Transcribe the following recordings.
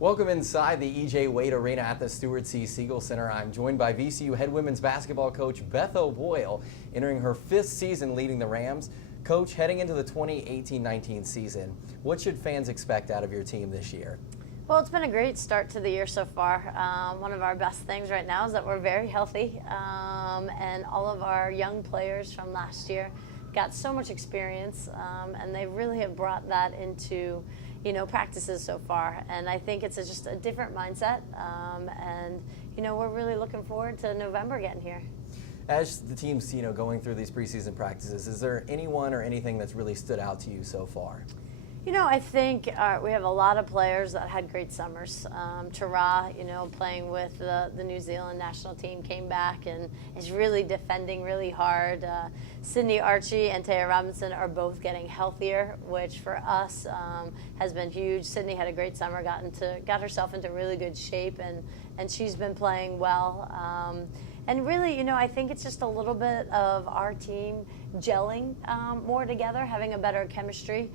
Welcome inside the E.J. Wade Arena at the Stuart C. Siegel Center. I'm joined by VCU head women's basketball coach Beth O'Boyle, entering her 5th season leading the Rams. Coach, heading into the 2018-19 season, what should fans expect out of your team this year? Well, it's been a great start to the year so far. One of our best things right now is that we're very healthy, and all of our young players from last year got so much experience, and they really have brought that into practices so far. And I think it's just a different mindset, and we're really looking forward to November getting here. As the team's going through these preseason practices, is there anyone or anything that's really stood out to you so far? I think we have a lot of players that had great summers. Tera, playing with the New Zealand national team, came back and is really defending really hard. Sydney Archie and Taya Robinson are both getting healthier, which for us has been huge. Sydney had a great summer, got herself into really good shape, and she's been playing well. And really, I think it's just a little bit of our team gelling more together, having a better chemistry,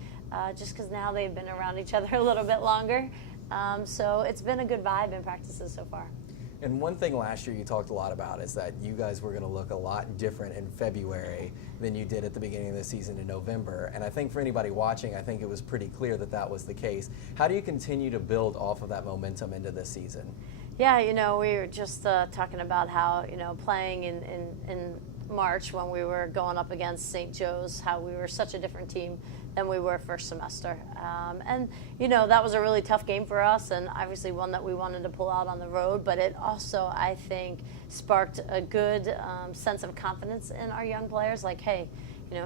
just because now they've been around each other a little bit longer. So it's been a good vibe in practices so far. And one thing last year you talked a lot about is that you guys were going to look a lot different in February than you did at the beginning of the season in November. And I think for anybody watching, I think it was pretty clear that that was the case. How do you continue to build off of that momentum into this season? Yeah, we were just talking about how, playing in March when we were going up against St. Joe's, how we were such a different team than we were first semester. And that was a really tough game for us, and obviously one that we wanted to pull out on the road, but it also, I think, sparked a good sense of confidence in our young players, like, hey,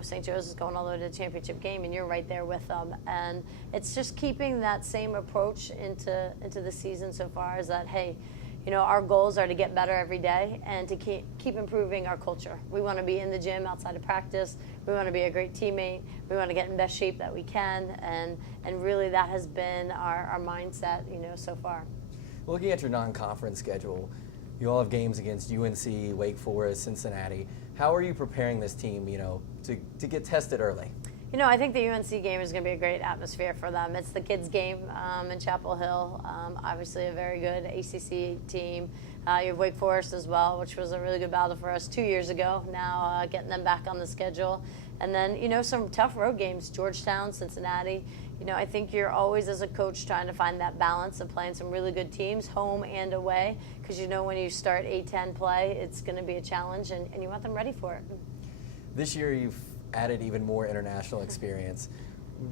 St. Joe's is going all the way to the championship game, and you're right there with them. And it's just keeping that same approach into the season so far, is that, hey, our goals are to get better every day and to keep improving our culture. We want to be in the gym outside of practice. We want to be a great teammate. We want to get in best shape that we can. And really that has been our mindset, so far. Looking at your non-conference schedule, you all have games against UNC, Wake Forest, Cincinnati. How are you preparing this team, to get tested early? I think the UNC game is going to be a great atmosphere for them. It's the kids' game in Chapel Hill. Obviously a very good ACC team. You have Wake Forest as well, which was a really good battle for us 2 years ago. Now getting them back on the schedule. And then, some tough road games, Georgetown, Cincinnati. I think you're always, as a coach, trying to find that balance of playing some really good teams, home and away, because when you start A-10 play, it's going to be a challenge, and you want them ready for it. This year you've added even more international experience.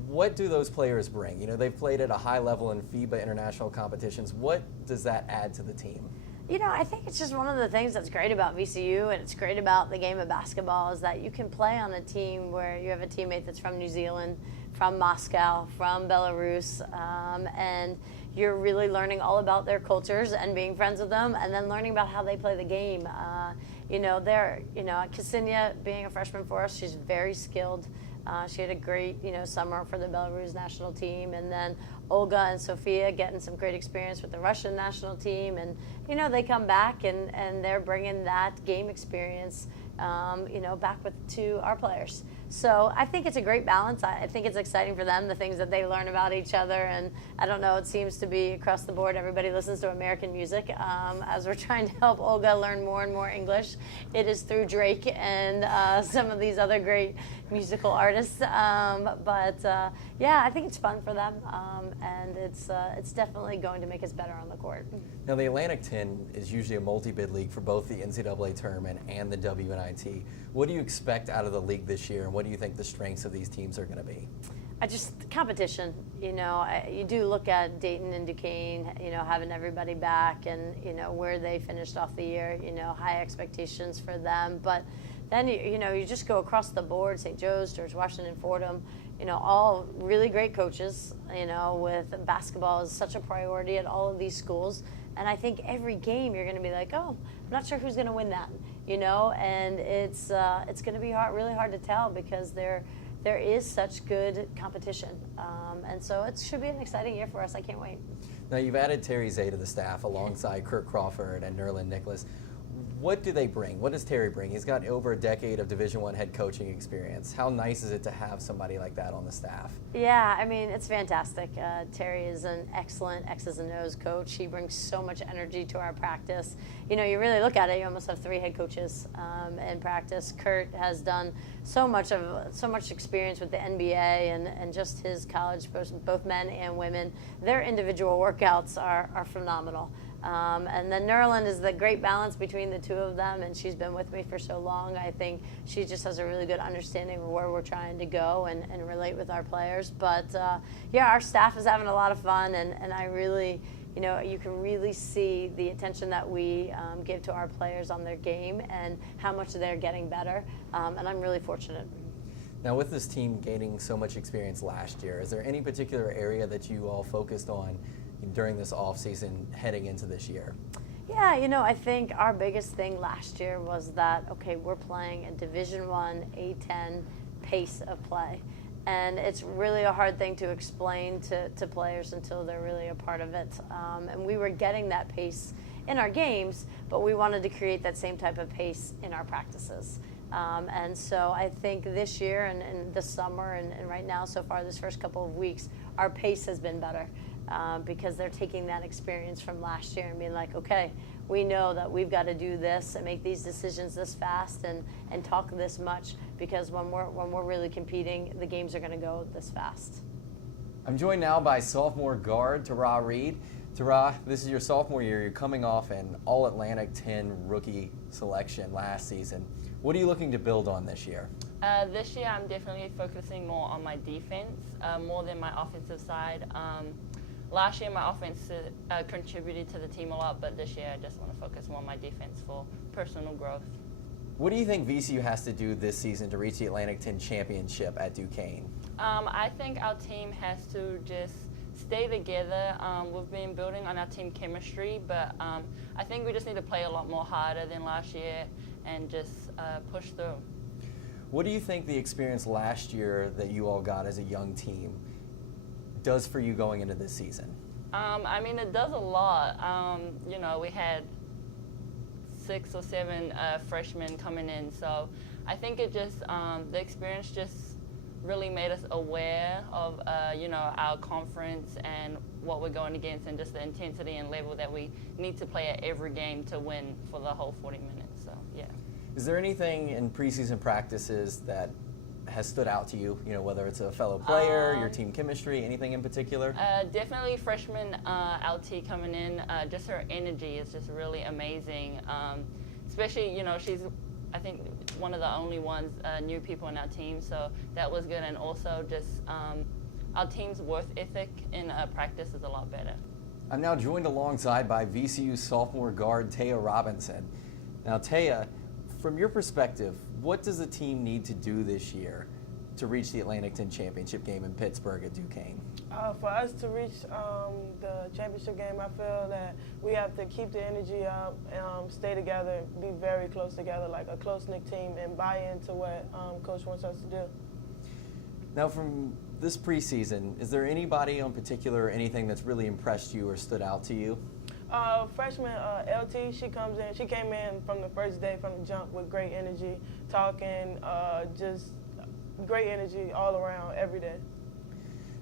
What do those players bring? They've played at a high level in FIBA international competitions. What does that add to the team? I think it's just one of the things that's great about VCU, and it's great about the game of basketball, is that you can play on a team where you have a teammate that's from New Zealand, from Moscow, from Belarus, and you're really learning all about their cultures and being friends with them, and then learning about how they play the game. Ksenia, being a freshman for us, she's very skilled. She had a great, summer for the Belarus national team, and then Olga and Sofia getting some great experience with the Russian national team, and they come back and they're bringing that game experience, back to our players. So I think it's a great balance. I think it's exciting for them, the things that they learn about each other, and I don't know, it seems to be across the board, everybody listens to American music. As we're trying to help Olga learn more and more English, it is through Drake and some of these other great musical artists. Yeah, I think it's fun for them, and it's definitely going to make us better on the court. Now, the Atlantic 10 is usually a multi-bid league for both the NCAA tournament and the WNIT. What do you expect out of the league this year, and what do you think the strengths of these teams are going to be? Competition. You do look at Dayton and Duquesne, having everybody back, and where they finished off the year. High expectations for them, but then you just go across the board. St. Joe's, George Washington, Fordham, all really great coaches. With basketball is such a priority at all of these schools, and I think every game you're going to be like, oh, I'm not sure who's going to win that. And it's going to be really hard to tell, because there is such good competition, and so it should be an exciting year for us. I can't wait. Now, you've added Terry Zay to the staff alongside Kirk Crawford and Nerlin Nicholas. What do they bring? What does Terry bring? He's got over a decade of Division I head coaching experience. How nice is it to have somebody like that on the staff? Yeah, I mean, it's fantastic. Terry is an excellent X's and O's coach. He brings so much energy to our practice. You know, you really look at it, you almost have 3 head coaches in practice. Kurt has done so much experience with the NBA and just his college, both men and women. Their individual workouts are phenomenal. And then Nerlin is the great balance between the two of them, and she's been with me for so long. I think she just has a really good understanding of where we're trying to go and relate with our players. But yeah, our staff is having a lot of fun, and I really, you know, you can really see the attention that we give to our players on their game and how much they're getting better. And I'm really fortunate. Now, with this team gaining so much experience last year, is there any particular area that you all focused on during this offseason heading into this year? Yeah, you know, I think our biggest thing last year was that, okay, we're playing a Division I A10 pace of play. And it's really a hard thing to explain to players until they're really a part of it. And we were getting that pace in our games, but we wanted to create that same type of pace in our practices. And so I think this year and this summer and right now so far this first couple of weeks, our pace has been better. Because they're taking that experience from last year and being like, okay, we know that we've got to do this and make these decisions this fast and talk this much, because when we're really competing, the games are going to go this fast. I'm joined now by sophomore guard Tera Reed. Tera, this is your sophomore year. You're coming off an All-Atlantic 10 rookie selection last season. What are you looking to build on this year? This year I'm definitely focusing more on my defense, more than my offensive side. Last year my offense contributed to the team a lot, but this year I just want to focus more on my defense for personal growth. What do you think VCU has to do this season to reach the Atlantic 10 championship at Duquesne? I think our team has to just stay together. We've been building on our team chemistry, but I think we just need to play a lot more harder than last year and just push through. What do you think the experience last year that you all got as a young team does for you going into this season? I mean, it does a lot. You know, we had 6 or 7 freshmen coming in, so I think it just, the experience just really made us aware of, you know, our conference and what we're going against and just the intensity and level that we need to play at every game to win for the whole 40 minutes, so yeah. Is there anything in preseason practices that has stood out to you, whether it's a fellow player, your team chemistry, anything in particular? Definitely freshman LT coming in, just her energy is just really amazing. Especially, she's, I think, one of the only ones, new people in our team, so that was good. And also just our team's work ethic in practice is a lot better. I'm now joined alongside by VCU sophomore guard Taya Robinson. Now, Taya, from your perspective, what does the team need to do this year to reach the Atlantic 10 championship game in Pittsburgh at Duquesne? For us to reach the championship game, I feel that we have to keep the energy up, stay together, be very close together, like a close-knit team, and buy into what Coach wants us to do. Now, from this preseason, is there anybody in particular or anything that's really impressed you or stood out to you? Freshman LT, she came in from the first day, from the jump, with great energy, talking, just great energy all around every day.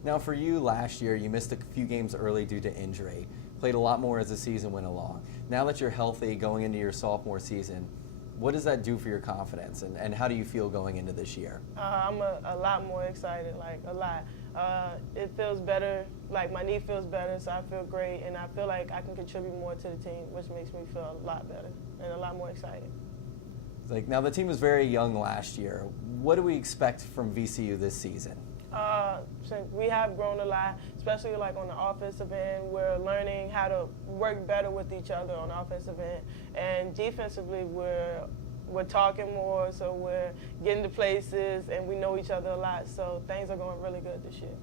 Now, for you last year, you missed a few games early due to injury, played a lot more as the season went along. Now that you're healthy going into your sophomore season, what does that do for your confidence, and how do you feel going into this year? I'm a lot more excited, like a lot. It feels better, like my knee feels better, so I feel great, and I feel like I can contribute more to the team, which makes me feel a lot better and a lot more excited. Now the team was very young last year. What do we expect from VCU this season? Since we have grown a lot, especially like on the offensive end. We're learning how to work better with each other on the offensive end, and defensively we're talking more, so we're getting to places and we know each other a lot, so things are going really good this year.